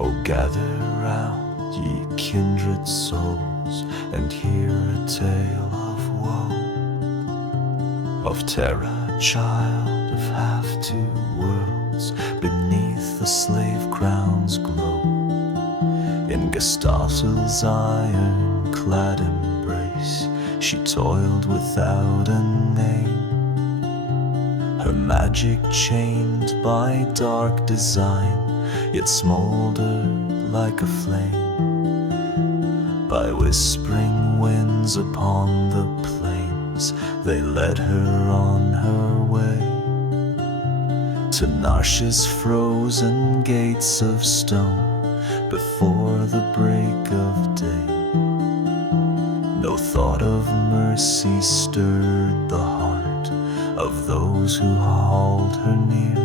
Oh, gather round, ye kindred souls, and hear a tale of woe, of Terra, child of half-two worlds, beneath the slave crown's glow. In Gestaffel's iron-clad embrace, she toiled without a name, her magic chained by dark design, yet smoldered like a flame. By whispering winds upon the plains, they led her on her way to Narsha's frozen gates of stone before the break of day. No thought of mercy stirred the heart of those who hauled her near,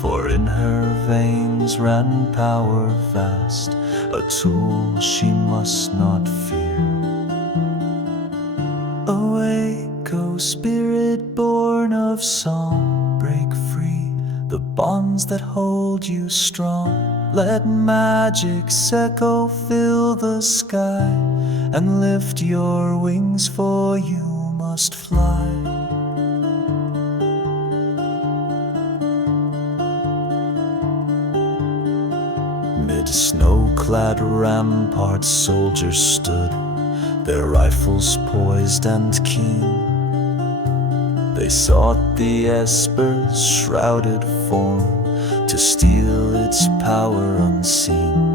for in her veins ran power vast, a tool she must not fear. Awake, O spirit born of song, break free the bonds that hold you strong. Let magic's echo fill the sky, and lift your wings, for you must fly. Mid snow-clad ramparts soldiers stood, their rifles poised and keen. They sought the Esper's shrouded form to steal its power unseen.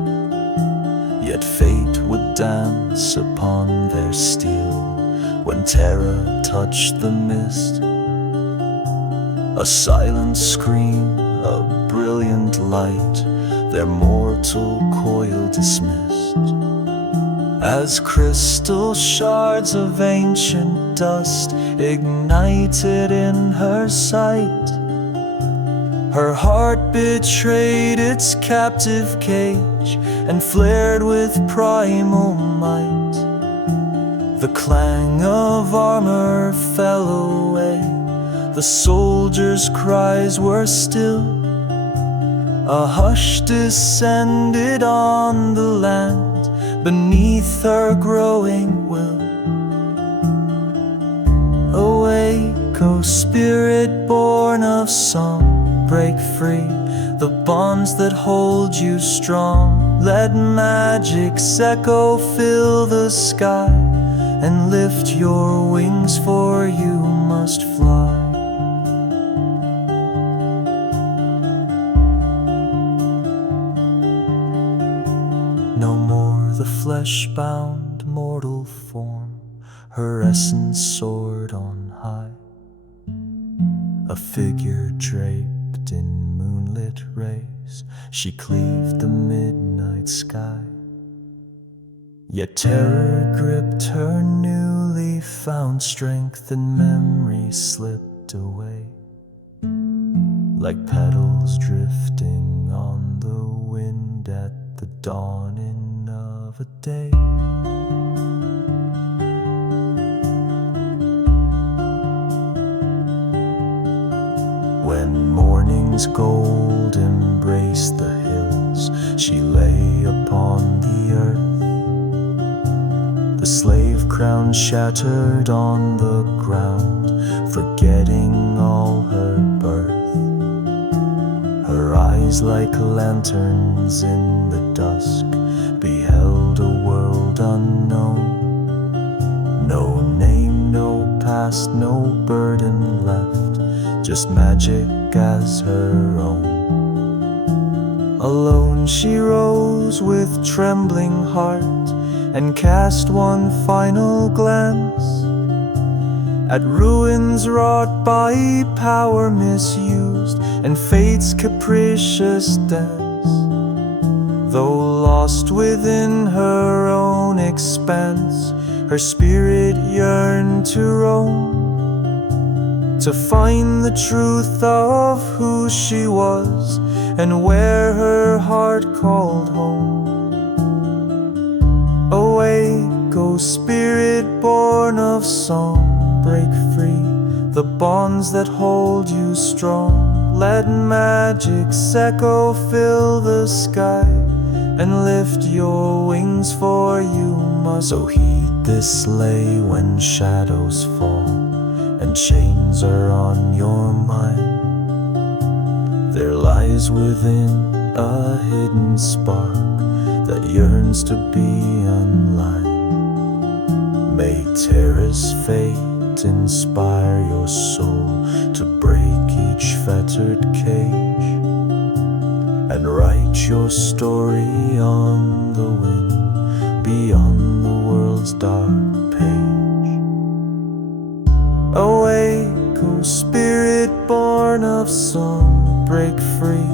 Yet fate would dance upon their steel when Terra touched the mist. A silent scream, a brilliant light, their mortal coil dismissed. As crystal shards of ancient dust ignited in her sight, her heart betrayed its captive cage and flared with primal might. The clang of armor fell away, the soldiers' cries were still. A hush descended on the land beneath her growing will. Awake, O spirit born of song, break free the bonds that hold you strong. Let magic's echo fill the sky, and lift your wings, for you must fly. No more the flesh-bound mortal form, her essence soared on high, a figure draped in moonlit rays, she cleaved the midnight sky. Yet terror gripped her newly found strength, and memory slipped away like petals drifting on the wind at the dawning of a day. When morning's gold embraced the hills, she lay upon the earth, the slave crown shattered on the ground, forgetting all her birth. Her eyes like lanterns in the dusk beheld a world unknown. No name, no past, no burden left, just magic as her own. Alone she rose with trembling heart, and cast one final glance at ruins wrought by power misused and fate's capricious dance. Though lost within her own expanse, her spirit yearned to roam, to find the truth of who she was and where her heart called home. Awake, O spirit born of song, break free the bonds that hold you strong. Let magic's echo fill the sky, and lift your wings, for you must. So heed this lay when shadows fall, and chains are on your mind. There lies within a hidden spark that yearns to be unlined. May Terra's fate inspire your soul to break each fettered cage, and write your story on the wind beyond the world's dark page. Awake, O spirit born of song, break free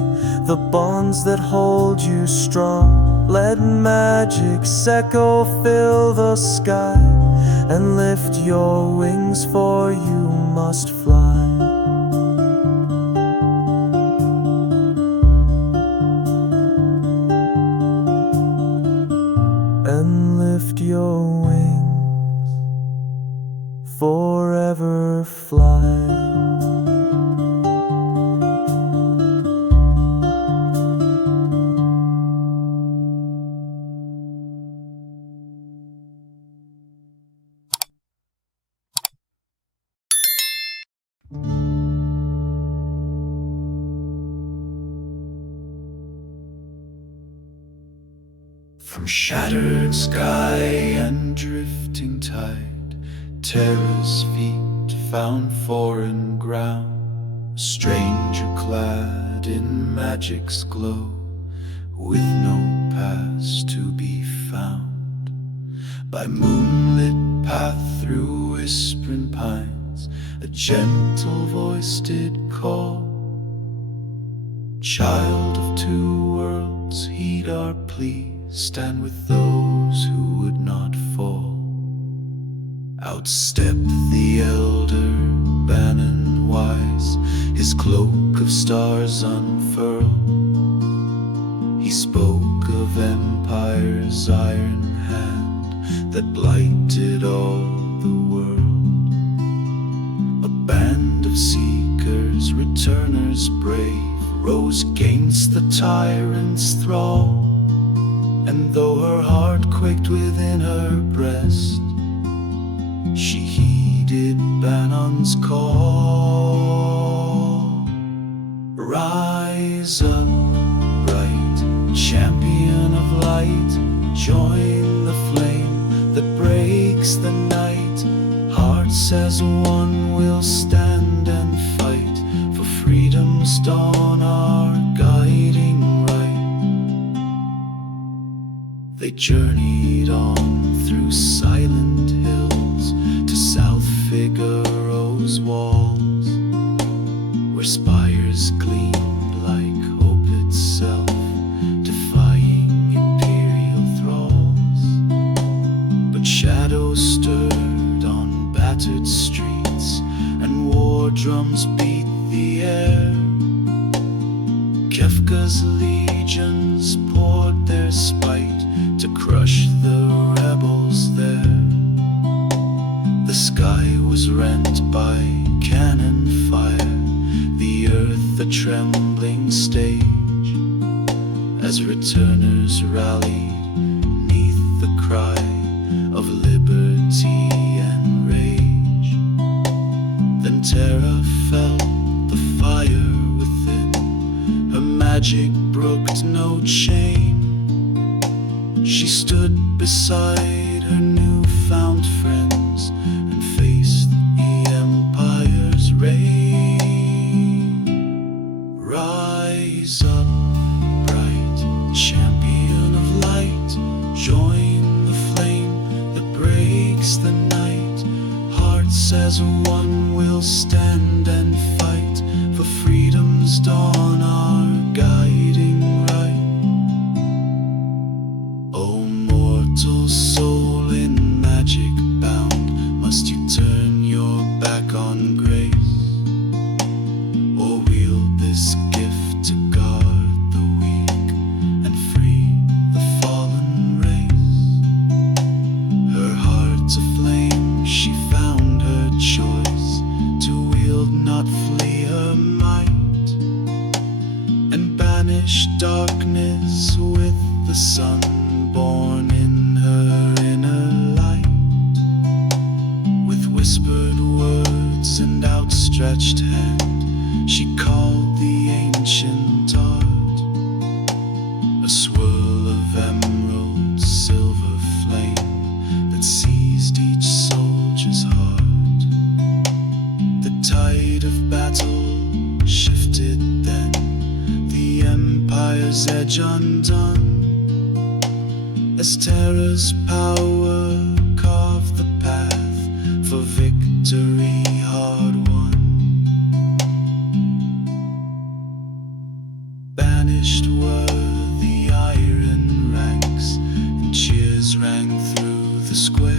the bonds that hold you strong. Let magic's echo fill the sky, and lift your wings, for you must fly. And lift your wings, forever fly. From shattered sky and drifting tide, Terra's feet found foreign ground. A stranger clad in magic's glow, with no past to be found. By moonlit path through whispering pines, a gentle voice did call. Child of two worlds, heed our plea, stand with those who would not fall. Outstepped the elder, Bannon wise, his cloak of stars unfurled. He spoke of empire's iron hand that blighted all the world. A band of seekers, returners brave, rose against the tyrant's thrall. And though her heart quaked within her breast, she heeded Bannon's call. Rise up, bright champion of light, join the flame that breaks the night. Hearts as one will stand and fight for freedom's dawn, our guiding light. They journeyed on through silent hills to South Figaro's walls, where spires gleamed like hope itself, defying imperial thralls. But shadows stirred on battered streets, and war drums beat the air. Kefka's legions poured their spite to crush the rebels there. The sky was rent by cannon fire, the earth a trembling stage, as returners rallied neath the cry of liberty and rage. Then Terra felt the fire within, her magic brooked no shame. She stood beside her newfound friends and faced the empire's reign. Rise up, bright champion of light, join the flame that breaks the night. Hearts as one will stand and fight for freedom's dawn, our guiding light. O mortal soul in magic bound, must you turn your back on grace, or wield this gift to guard the weak and free the fallen race? Her heart's aflame, she found her choice, to wield not flee her might. banish darkness with the sun born in her inner light. With whispered words and outstretched hand, she called the ancient art. A swirl of emerald silver flame that seized each soldier's heart. The tide of battle shifted then, the empire's edge undone, as Terra's power carved the path for victory hard won. Banished were the iron ranks, and cheers rang through the square.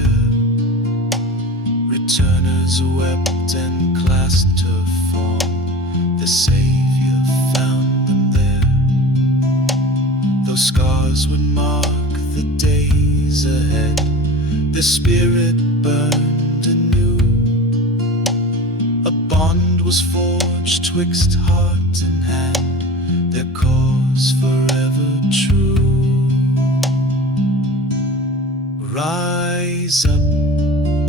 Returners wept and clasped her form, the Savior found them there. Though scars would mark the days ahead, their spirit burned anew. A bond was forged twixt heart and hand, their cause forever true. Rise up,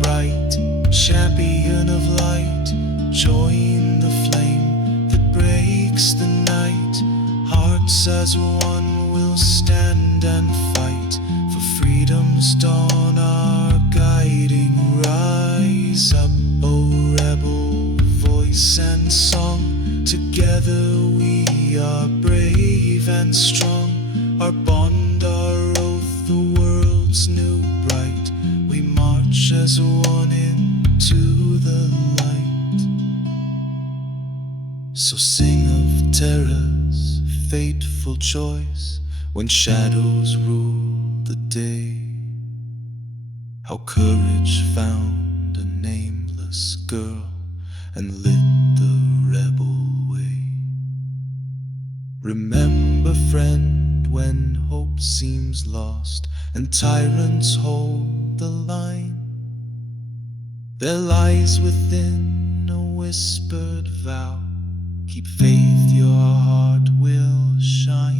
bright champion of light, join the flame that breaks the night. Hearts as one will stand and fight for freedom's dawn, our guiding. Rise up, O rebel, voice and song. Together we are brave and strong. Our bond, our oath, the world's new bright. We march as one into the light. So sing of Terra's fateful choice when shadows rule the day. How courage found a nameless girl and lit the rebel way. Remember, friend, when hope seems lost and tyrants hold the line, there lies within a whispered vow, keep faith, your heart will shine.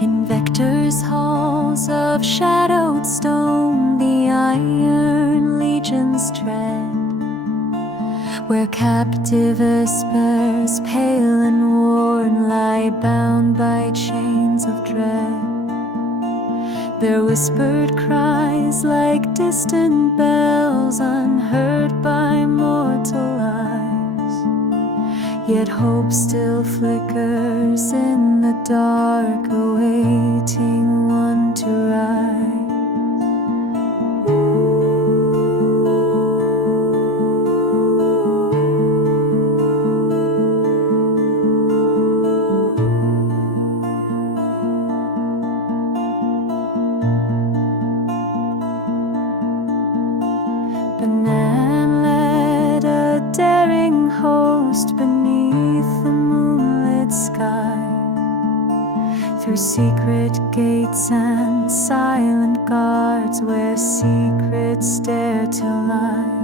In Vector's halls of shadowed stone, the iron legions tread, where captive Espers, pale and worn, lie bound by chains of dread. Their whispered cries like distant bells, unheard by mortal eyes. Yet hope still flickers in the dark, awaiting one to rise. Banan led a daring host beneath the moonlit sky, through secret gates and silent guards where secrets stare to lie.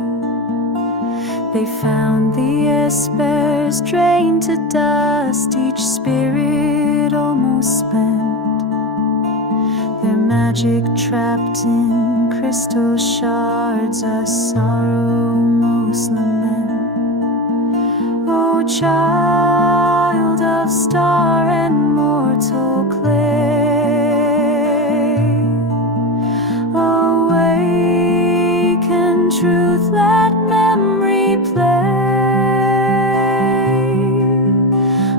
They found the Espers drained to dust, each spirit almost spent, their magic trapped in crystal shards, a sorrow most lament. O child of star and mortal clay, awaken truth, let memory play.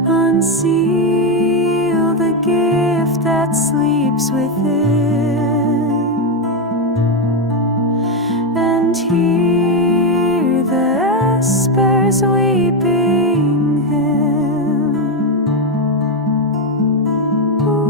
Unseal the gift that sleeps within, and hear the Espers weeping hymn. Ooh.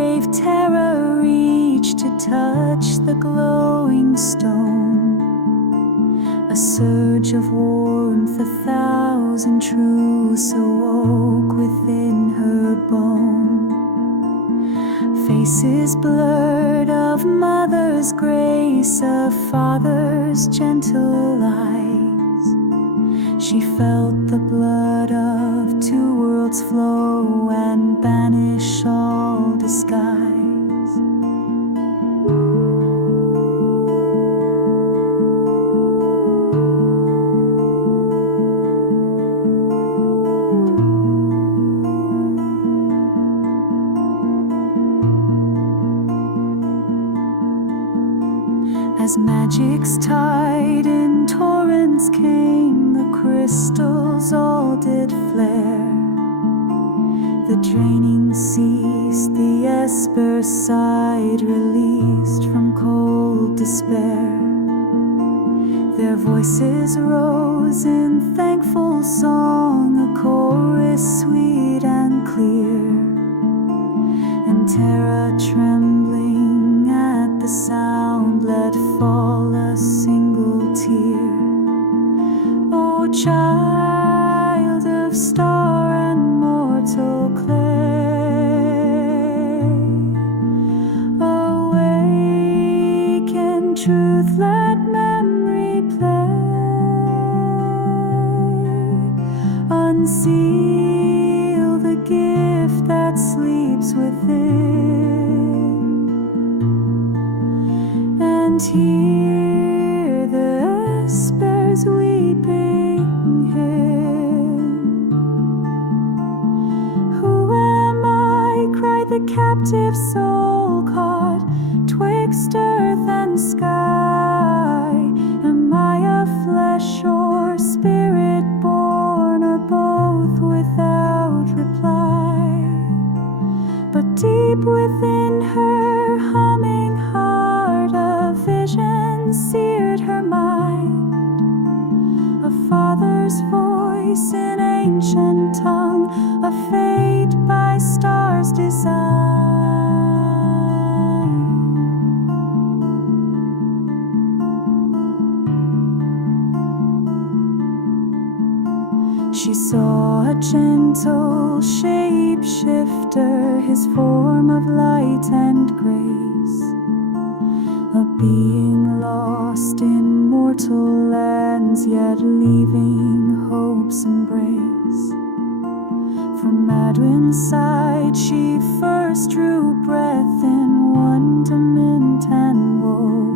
brave Terra reached to touch the glowing stone. A surge of warmth, 1,000 truths awoke within her bone. Faces blurred of mother's grace, of father's gentle eyes. She felt the blood of two worlds flow and banish all disguise. As magic's tide in torrents came, the crystals all did flare. The draining ceased, the Esper sighed, released from cold despair. Their voices rose in thankful song, a chorus sweet and clear. And Terra, trembling at the sound, let fall a single tear. O child of star and mortal clay, awake in truth, let memory play. Unseal the gift that sleeps within, and hear the Esper's weeping hymn. Who am I? Cried the captive soul caught twixt earth and sky. Am I of flesh or spirit born, or both without reply? But deep within her humming heart, a vision seared her mind. A father's voice in ancient tongue, a fate by stars designed. She saw a gentle shape-shifter, his form of light and grace, a being lost in mortal lands, yet leaving hope's embrace. From Madwyn's side she first drew breath in wonderment and woe,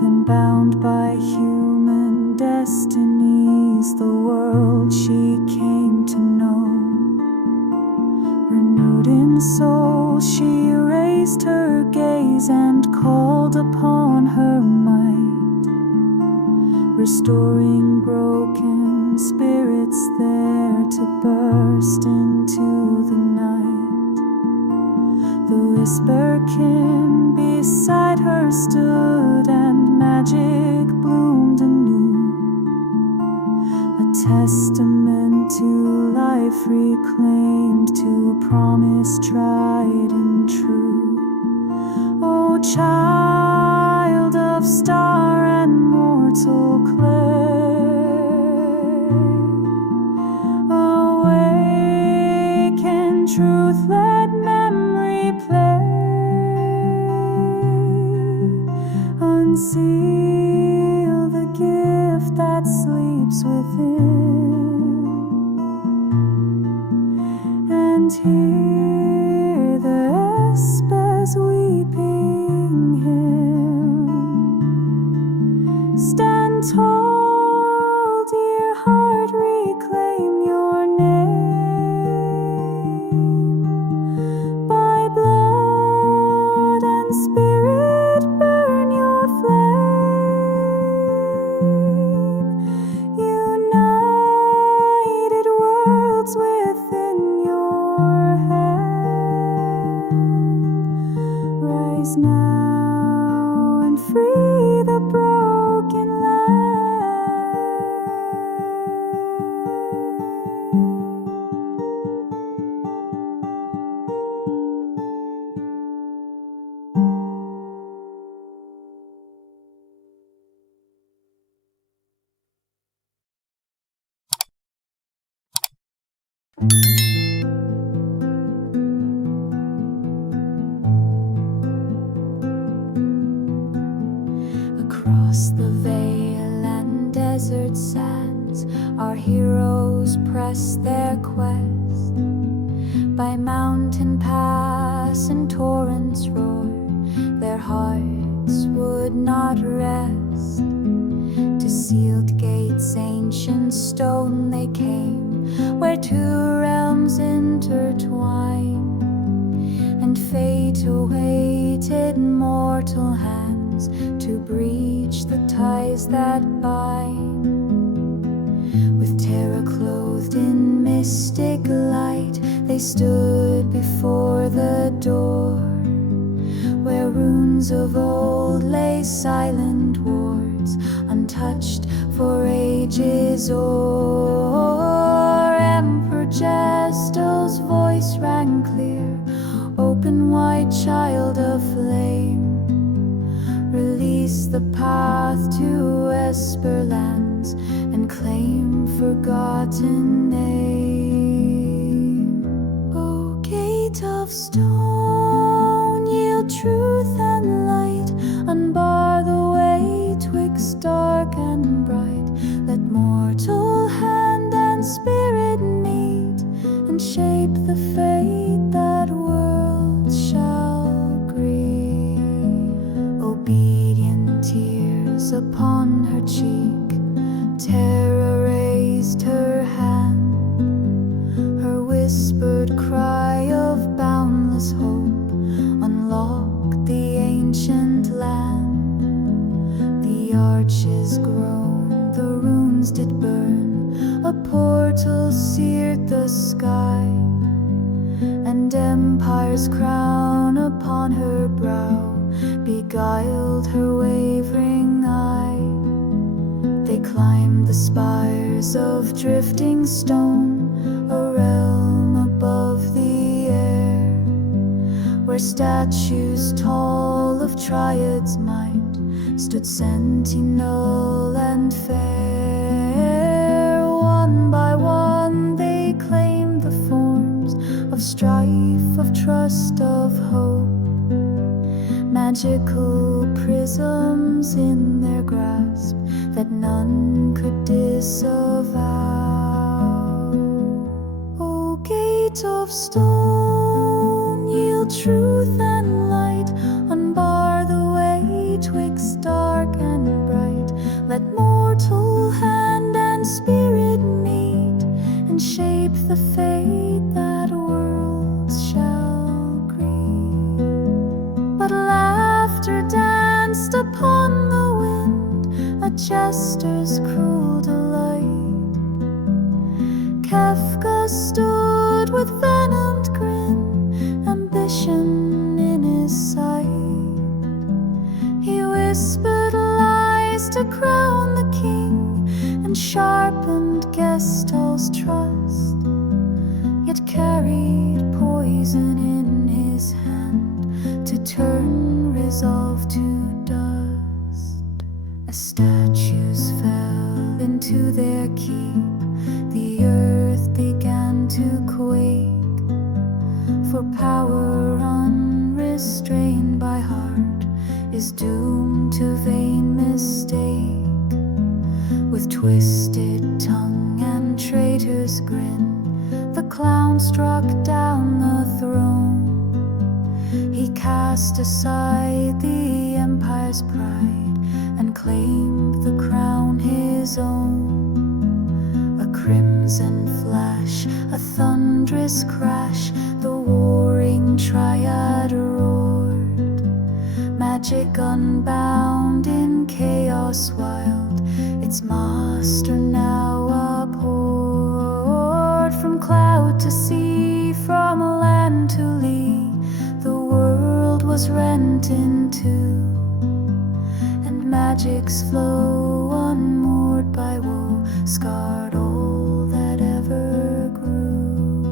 then bound by human destinies, the world she came to know. Renewed in soul, she raised her gaze and called upon her might, restoring broken spirits there to burst into the night. The Esper-kin beside her stood, and magic bloomed anew, a testament to life reclaimed, to promise tried and true. O child of star and mortal clay, awake in truth, let memory play. Unseal the gift that sleeps within, and hear the Esper's weeping hymn. Stand tall, dear heart, reclaim your name. By blood and spirit burn your flame. United worlds within your hand. Rise now and free the broken land. heroes press their quest. By mountain pass and torrents roar, their hearts would not rest. To sealed gates, ancient stone they came, where two realms intertwine, and fate awaited mortal hands to breach the ties that bind. With Terra clothed in mystic light, they stood before the door, where runes of old lay silent wards, untouched for ages o'er. Emperor Gestel's voice rang clear, open wide, child of flame. Release the path to Esper lands and claim forgotten name. O gate of stone, yield truth and light, unbar the way twixt dark and bright. Let mortal hand and spirit meet, and shape the fate that worlds shall greet. Obedient tears upon her cheek, Terra raised her hand, her whispered cry of boundless hope unlocked the ancient land. The arches groaned, the runes did burn, a portal seared the sky, and empire's crown upon her brow beguiled her wavering eye. They climbed the spires of drifting stone, a realm above the air, where statues tall of Triad's might stood sentinel and fair. One by one they claimed the forms of strife, of trust, of hope, magical prisms in their grasp that none could disavow. O gate of stone, yield truth and light, unbar the way twixt dark and bright. Let mortal hand and spirit meet, and shape the fate that worlds shall greet. But laughter danced upon the wind, a jester's cruel delight. Kafka stood with venomed grin, ambition in his sight. He whispered lies to crown the king, and sharpened Gestal's trust, yet carried poison in his hand to turn resolve to dust. As statues fell into their keep, the earth began to quake, for power unrestrained by heart is doomed to vain mistake. With twisted tongue and traitor's grin, the clown struck down the throne. He cast aside the empire's pride and claimed the crown his own. A crimson flash, a thunderous crash, the warring triad roared. Magic unbound in chaos wild, its master now abhorred. From cloud to sea, from land to lee, the world was rent in two, and magic's flow unmoored by woe scarred all that ever grew.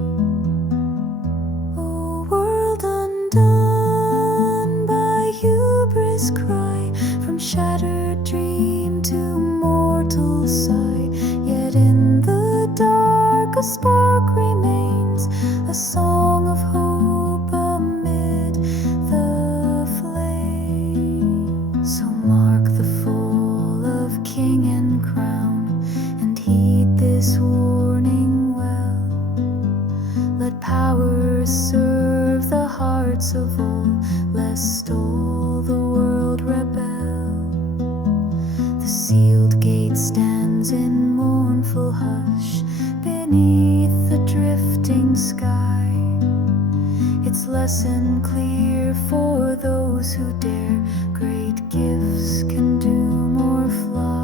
O world undone by hubris cry, from shattered dream to mortal sigh, yet in the dark a spark remains, a song of hope amid the flames. So mark the fall of lest all the world rebel. The sealed gate stands in mournful hush beneath the drifting sky. Its lesson clear for those who dare. Great gifts can do more fly.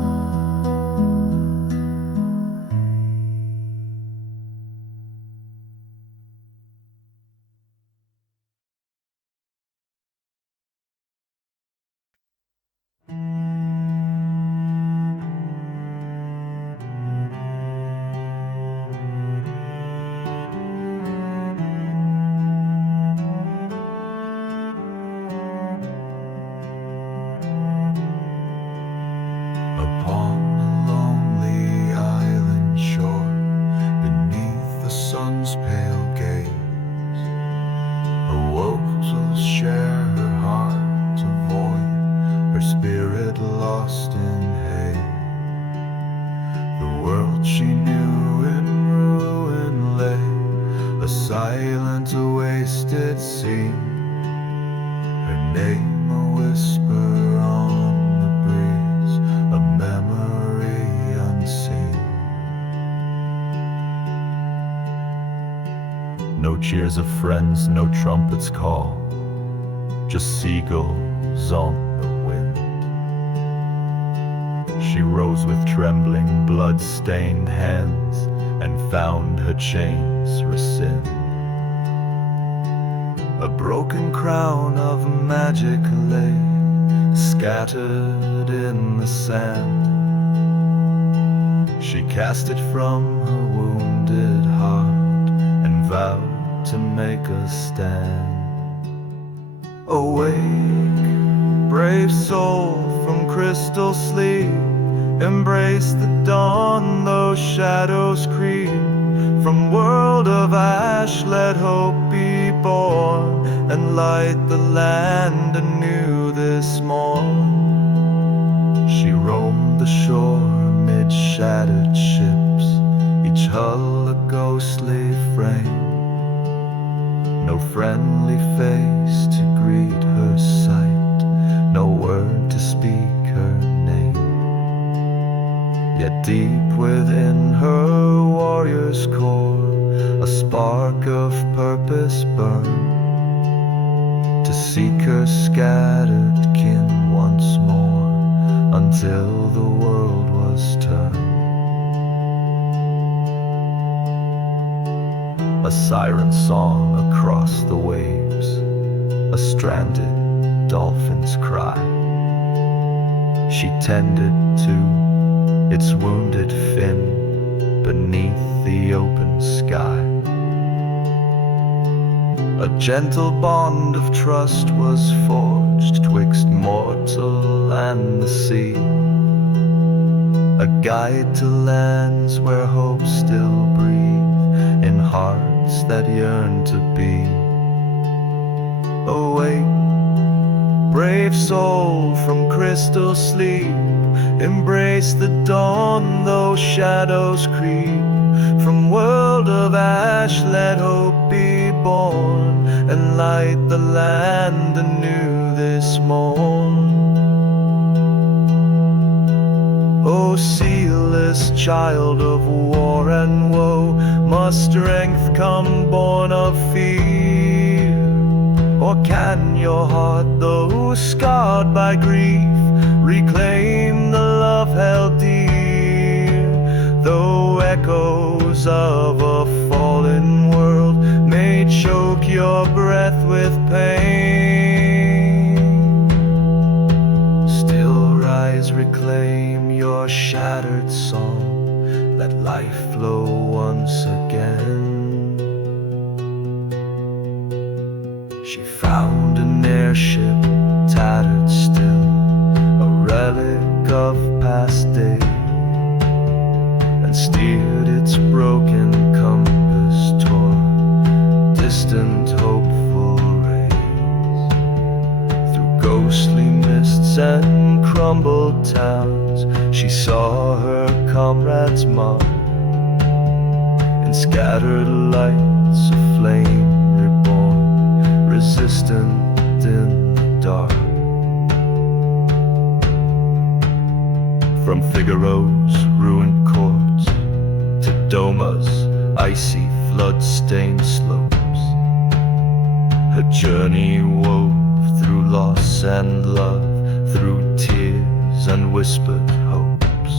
Upon a lonely island shore, beneath the sun's pale gaze, awoke to share her heart's void, her spirit lost in haze. The world she knew in ruin lay, a silent, wasted scene, her name a whisper on the breeze, a memory unseen. No cheers of friends, no trumpets call, just seagulls on the wind. She rose with trembling, blood-stained hands and found her chains rescind. A broken crown of magic lay scattered in the sand. She cast it from her wounded heart and vowed to make a stand. Awake, brave soul from crystal sleep, embrace the dawn though shadows creep. From world of ash let hope be born, and light the land anew this morn. She roamed the shore amid shattered ships, each hull a ghostly frame. No friendly face to greet her sight, no word to speak her name. Yet deep within her warrior's core, a spark of purpose burned, to seek her scattered kin once more, until the world was turned. A siren song across the waves, a stranded dolphin's cry. She tended to its wounded fin beneath the open sky. A gentle bond of trust was forged twixt mortal and the sea, a guide to lands where hope still breathes in hearts that yearn to be. Awake, brave soul from crystal sleep, embrace the dawn though shadows creep. From world of ash let hope be born, and light the land anew this morn. O Celes, child of war and woe, must strength come born of fear? Or can your heart, though scarred by grief, reclaim the love held dear? Though echoes of a fallen world may choke your breath with pain, still rise, reclaim your shattered song, let life flow once again. She found an airship, tattered still, a relic of past days, and steered its broken compass toward distant hopeful rays. Through ghostly mists and crumbled towns, she saw her comrades mark, in scattered lights of flame reborn, resistant in the dark. From Figaro's ruined courts to Doma's icy flood-stained slopes, her journey wove through loss and love, through tears and whispered hopes.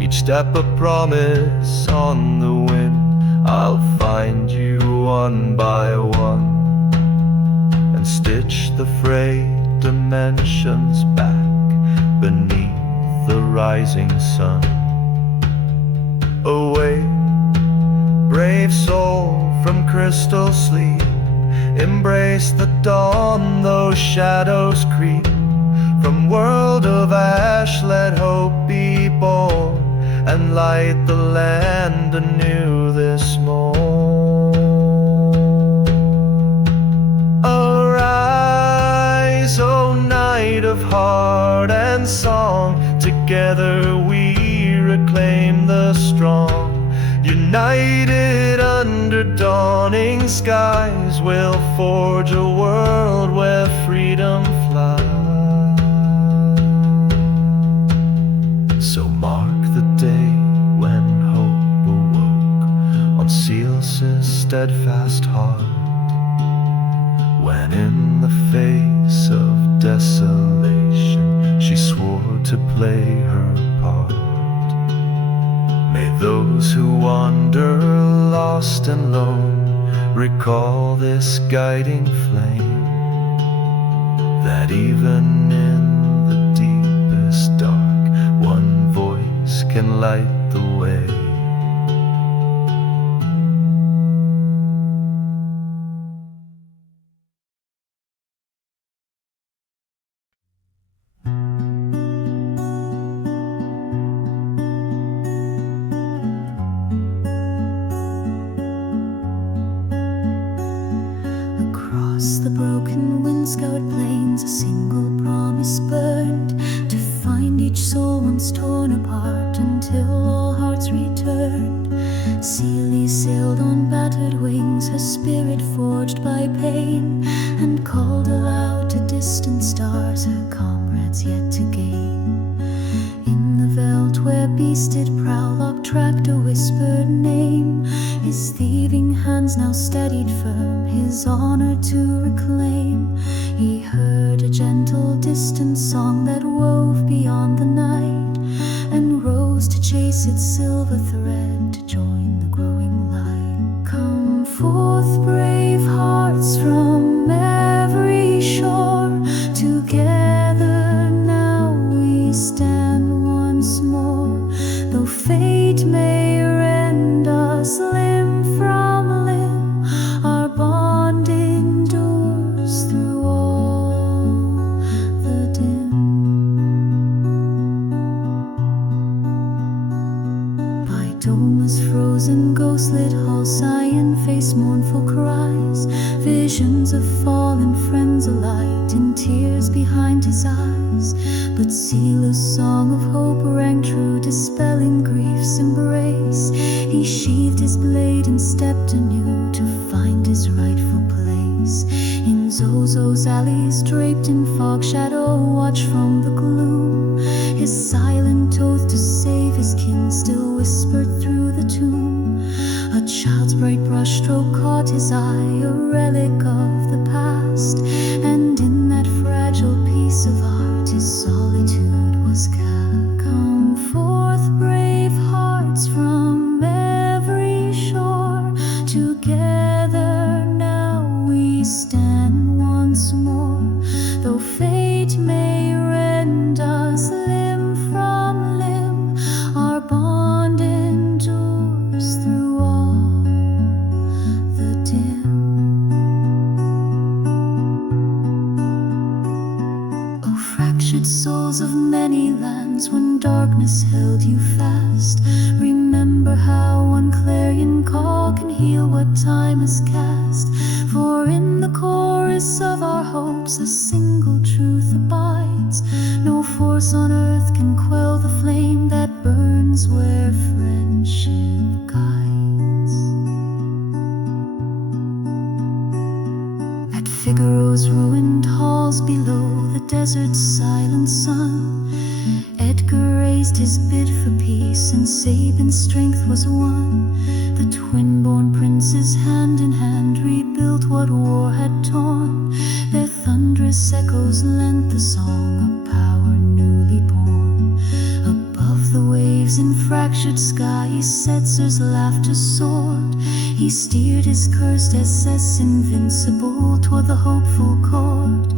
Each step a promise on the wind, I'll find you one by one, and stitch the frayed dimensions back beneath the rising sun. Awake, brave soul from crystal sleep, embrace the dawn though shadows creep. From world of ash let hope be born, and light the land anew this morn. Arise, O night of heart and song, together we reclaim the strong. United under dawning skies, we'll forge a world where freedom flies. So mark the day when hope awoke on Celes' steadfast heart, when in the face of desolation she swore to play her part. May those who wander lost and lone recall this guiding flame, that even in the deepest dark one voice can light the way. Across the broken wind-scoured plains, a single promise burned, to find each soul once torn apart until all hearts returned. Celes sailed on battered wings, her spirit forged by pain, and called aloud to distant stars, her comrades yet to gain. In the veldt where beast did prowl, Locke tracked a whispered name, his thieving hands now steadied firm, his honor to reclaim. He heard a gentle distant song that wove beyond the night, and rose to chase its silver thread to join the growing light. Come forth, brave hearts from every shore, together now we stand once more. Though fate may rend us limb from limb, our bond endures through all the dim. By Doma's frozen ghost-lit hall, Sion faced mournful cries, visions of fallen friends alight in tears behind his eyes. But Celes' song of hope rang true, dispelling grief's embrace. He sheathed his blade and stepped anew to find his rightful place. In Zozo's alleys, draped in fog shadow, watch from the gloom. His silent oath to save his kin still whispered through the tomb. A child's bright brushstroke caught his eye, a relic of the past, and in that fragile piece of art his solitude was cast. Come forth, brave hearts from every shore, together now we stand once more. Though fate may rend us limb from limb, our bond endures through all the dim. Oh, fractured souls of many lands, when darkness held you fast, remember how one clarion call can heal what time has cast. For in the chorus of our hopes a single truth abides: no force on earth can quell the flame that burns where friendship guides. At Heroe's ruined halls below the desert's silent sun. Edgar raised his bid for peace, and Sabin's strength was won. The twin-born princes hand in hand rebuilt what war had torn. Their thunderous echoes lent the song a power newly born. Above the waves in fractured skies, Setzer's laughter soared. He steered his cursed SS invincible toward the hopeful court.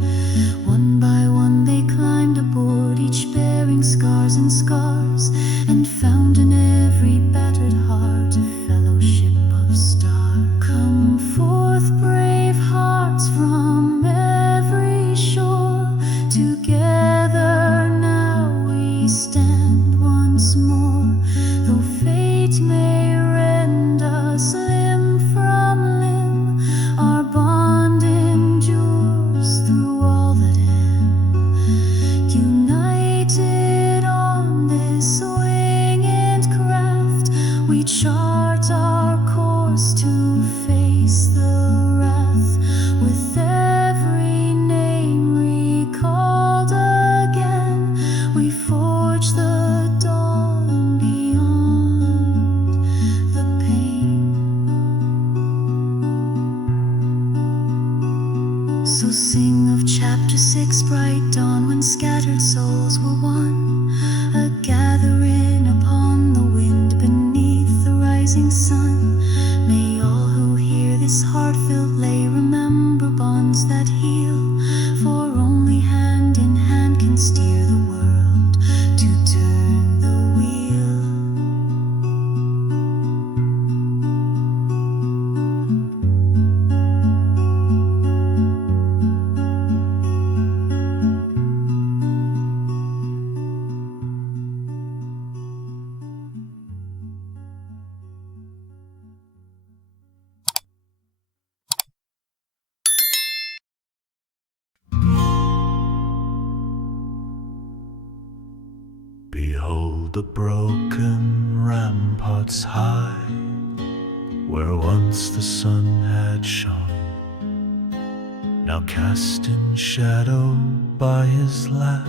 One by one they climbed aboard, each bearing scars and scars, and found in every battered heart a fellowship of stars. Come forth, brave hearts from every shore. Together now we stand once more. Though fate may rend us limb from limb, our bond endures through all that end. United on this winged craft, we chart our course to face the wrath. With every name recalled again, we forge the dawn beyond the pain. So sing of chapter 6, bright dawn, when scattered souls were one, a gathering upon the wind beneath the rising sun. May all who hear this heart-filled lay remember bonds that heal, for only hand in hand can steer the world to turn the wheel. Behold the broken ramparts high, where once the sun had shone, now cast in shadow by his laugh,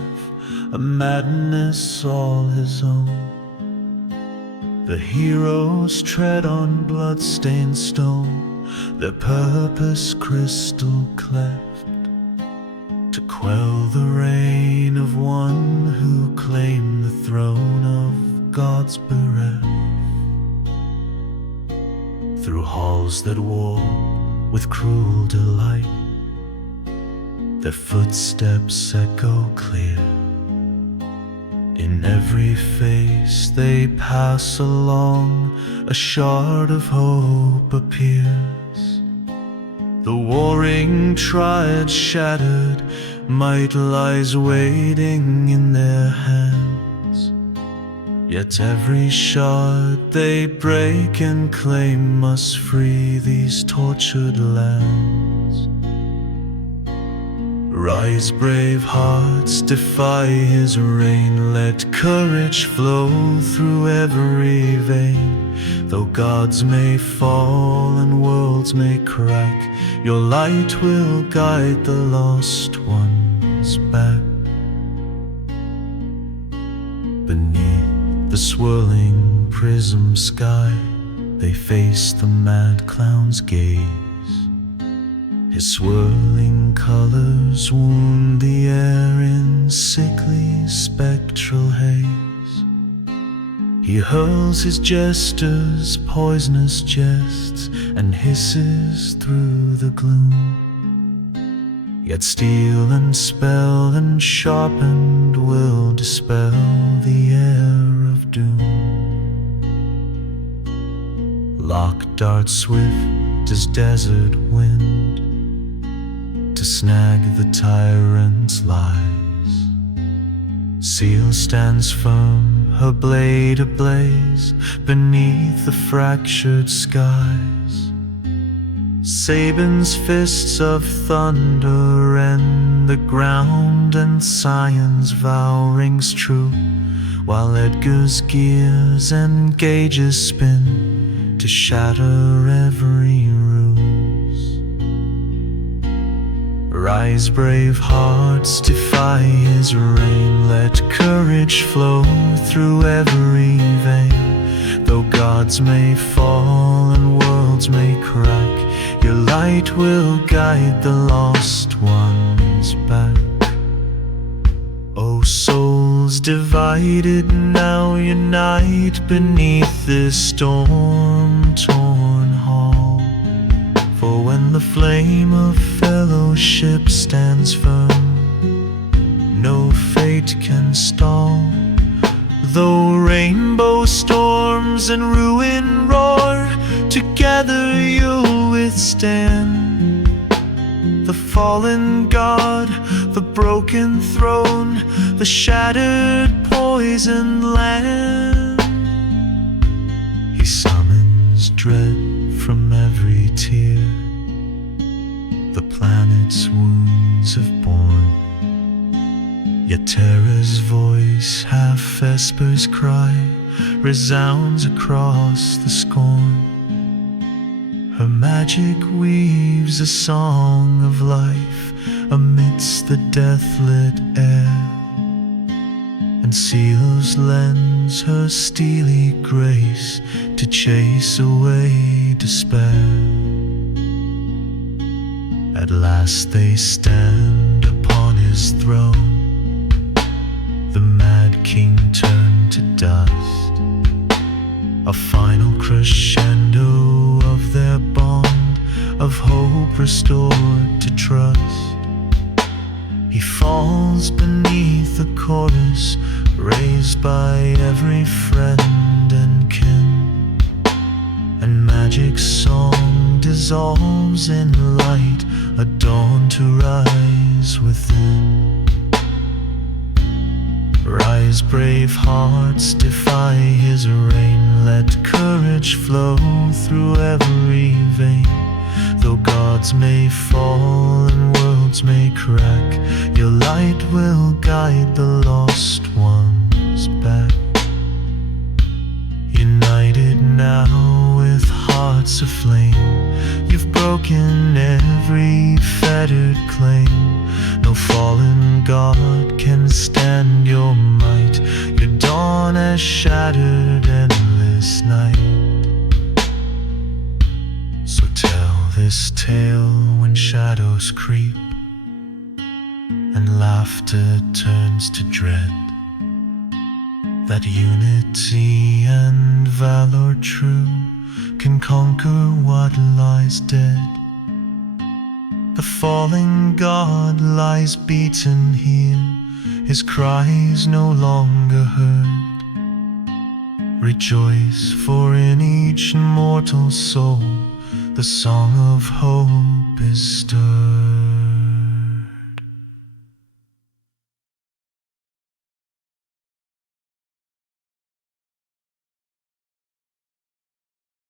a madness all his own. The heroes tread on blood-stained stone, their purpose crystal cleft, to quell the reign of one who claimed the throne of God's bereft. Through halls that war with cruel delight, their footsteps echo clear. In every face they pass along, a shard of hope appears. The warring triad shattered, might lies waiting in their hands. Yet every shard they break and claim must free these tortured lands. Rise, brave hearts, defy his reign. Let courage flow through every vein. Though gods may fall and worlds may crack, your light will guide the lost ones back. Beneath the swirling prism sky, they face the mad clown's gaze. His swirling colors wound the air in sickly spectral haze. He hurls his jesters poisonous jests and hisses through the gloom. Yet steel and spell and sharpened will dispel the air of doom. Locke darts swift as desert wind to snag the tyrant's lies. Celes stands firm, her blade ablaze beneath the fractured skies. Sabin's fists of thunder rend the ground, and Sion's vow rings true, while Edgar's gears and gauges spin to shatter every ruse. Rise, brave hearts, defy his reign. Let courage flow through every vein. Though gods may fall and worlds may crack, your light will guide the lost ones back. O souls divided, now unite beneath this storm-torn hall. For when the flame of fellowship stands firm, no fate can stall. Though rainbow storms and ruin roar, together you'll withstand. The fallen god, the broken throne, the shattered poisoned land. He summons dread from every tear the planet's wounds have borne. Yet Terra's voice, half Esper's cry, resounds across the scorn. Her magic weaves a song of life amidst the death-lit air, and Celes lends her steely grace to chase away despair. At last they stand upon his throne, the mad king turned to dust, a final crescendo of their bond, of hope restored to trust. He falls beneath the chorus, raised by every friend and kin, and magic's song dissolves in light, a dawn to rise within. Rise, brave hearts, defy his reign. Let courage flow through every vein. Though gods may fall and worlds may crack, your light will guide the lost ones back. United now with hearts aflame, you've broken every fettered claim. No fallen god can stand your might. Your dawn has shattered endless night. So tell this tale when shadows creep and laughter turns to dread, that unity and valor true can conquer what lies dead. The fallen god lies beaten here, his cries no longer heard. Rejoice, for in each mortal soul the song of hope is stirred.